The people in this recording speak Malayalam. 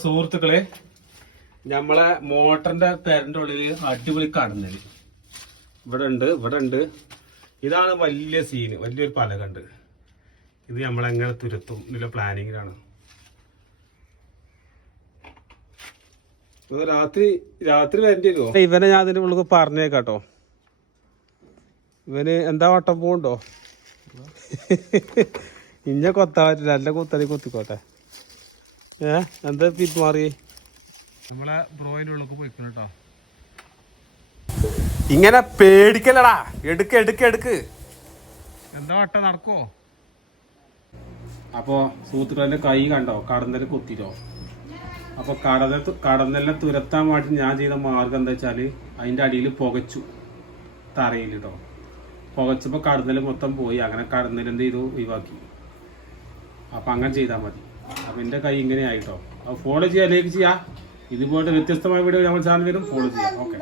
സുഹൃത്തുക്കളെ, നമ്മളെ മോട്ടറിന്റെ പേരന്റെ ഉള്ളില് അടിപൊളി കടന്നല് ഇവിടെ ഉണ്ട്. ഇതാണ് വലിയ സീന്, വലിയൊരു പലകണ്ട്. ഇത് നമ്മളെങ്ങനെ തുരത്തും ഇതിലെ പ്ലാനിങ്ങിലാണ്. രാത്രി വരേണ്ടി വരുമോ? ഇവനെ ഞാൻ അതിന്റെ ഉള്ളിൽ പറഞ്ഞേക്കാട്ടോ. ഇവന് എന്താ വട്ടം പോണ്ടോ? ഇഞ്ഞ കൊത്താൻ പറ്റില്ല, നല്ല കൊത്തടി കൊത്തിക്കോട്ടെ. എന്താ പിന്മാറി? നമ്മളെ ബ്രോയിന്റെ ഉള്ളിൽ പോയിക്കണം കേട്ടോ. ഇങ്ങനെ പേടിക്കല്ലടാ, എടുക്ക്. എന്താ വട്ട നടക്കോ? അപ്പോ സുഹൃത്തുക്കളെ കൈ കണ്ടോ, കടന്നല് കൊത്തിരോ. അപ്പൊ കടന്നെല്ലാം തുരത്താൻ വേണ്ടി ഞാൻ ചെയ്ത മാർഗം എന്താ വെച്ചാല് അതിന്റെ അടിയിൽ പുകച്ചു തറയിൽ കേട്ടോ. പുകച്ചപ്പോ കടന്നല് മൊത്തം പോയി. അങ്ങനെ കടന്നല് എന്ത് ചെയ്തു, ഒഴിവാക്കി. അപ്പൊ അങ്ങനെ ചെയ്താൽ മതി. അപ്പൊ എന്റെ കൈ ഇങ്ങനെ ആയിട്ടോ. അപ്പൊ ഫോളോ ചെയ്യാം, ലൈക്ക് ചെയ്യാം. ഇതുപോലെ വ്യത്യസ്തമായ വീഡിയോ നമ്മൾ ചാനൽ വരും. ഫോളോ ചെയ്യാം. ഓക്കെ.